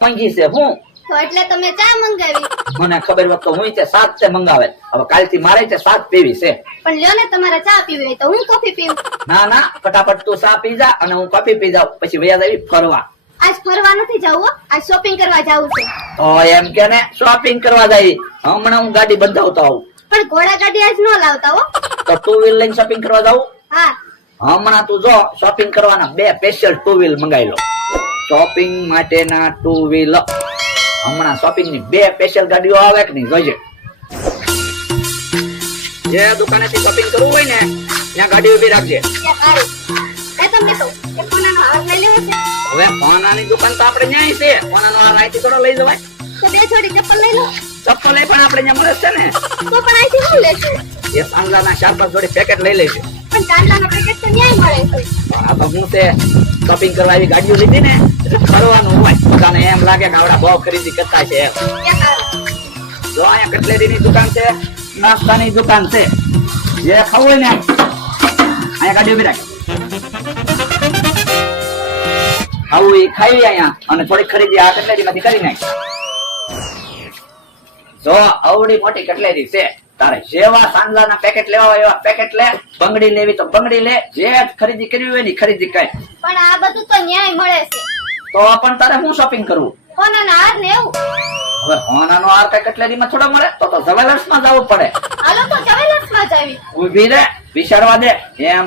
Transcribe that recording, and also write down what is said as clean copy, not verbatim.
માંગી છે હું તો એટલે તમે ચા મંગાવી. મને ખબર હોત તો હું તે સાત તે મંગાવે. હવે કાલથી મારે તે સાત પીવી છે. પણ લ્યો ને તમારે ચા પીવી હોય તો હું કોફી પીવું. ના ના ફટાફટ તું ચા પી જા અને હું કોફી પી જાઉં પછી વયા જાવી ફરવા. આજ ફરવા નથી જવું હો, આજ શોપિંગ કરવા જવું છે. તો એમ કે ને શોપિંગ કરવા જાય હમણાં હું ગાડી બંધાવતો આવું. પણ ઘોડા ગાડી આજ નો લાવતા હો. તો ટુ વ્હીલ લઈને શોપિંગ કરવા જાવું. હા હમણાં તું જો શોપિંગ કરવાના 2 સ્પેશિયલ ટુ વ્હીલ મંગાવી લો. શોપિંગ માટેના ટુ વ્હીલ હમણાં શોપિંગ ની 2 સ્પેશિયલ ગાડીઓ આવે કે નહીં જોજે. જે દુકાનેથી શોપિંગ કરવું હોય ને ત્યાં ગાડી ઉભી રાખજે. એ સારું. એ તમને તો એ કોનાનો હાર લઈ લેવો છે. હવે ફોનાની દુકાન તો આપણે ન્યાય છે. ફોનાનો આ રાઈથી થોડો લઈ જવાય. તો 2 જોડી ચપ્પલ લઈ લો. ચપ્પલ એ પણ આપણે ત્યાં મળે છે ને. તો પણ અહીંથી શું લેશો. એ સાંજલાના 4-5 જોડી પેકેટ લઈ લઈશું. પણ ચાંદલાનો પેકેટ તો ન્યાય મળે છે. પણ આ તો હું તે શોપિંગ કરવા આવી ગાડીઓ લીધી ને એટલે ફરવાનું હોય. તને એમ લાગે કે આવડા બહુ ખરીદી કરતા છે એમ. એ સારું. જો અહીંયા કટલેરીની દુકાન છે, નાસ્તાની દુકાન છે. જે ખાવું હોય ને અહીંયા ગાડી ઉભી રાખ. ખાવું એ ખાઈ અહીંયા અને થોડી ખરીદી આ કટલેરીમાંથી કરી નાખ. જો આવડી મોટી કટલેરી છે. તારે જેવા સાંજલાના પેકેટ લેવા હોય એવા પેકેટ લે. બંગડી લેવી તો બંગડી લે. જે ખરીદી કરવી હોય ને ખરીદી કર. પણ આ બધું તો ન્યાય મળે છે. તો પણ તારે શું શોપિંગ કરવું? કોનાના હાર ને એવું. હવે હોનાનો હાર કઈ કટલેરીમાં થોડો મળે તો જવેલર્સ માં જવું પડે. હાલો તો જવેલર્સ માં જાવી. ઉભી રે વિચારવા દે એમ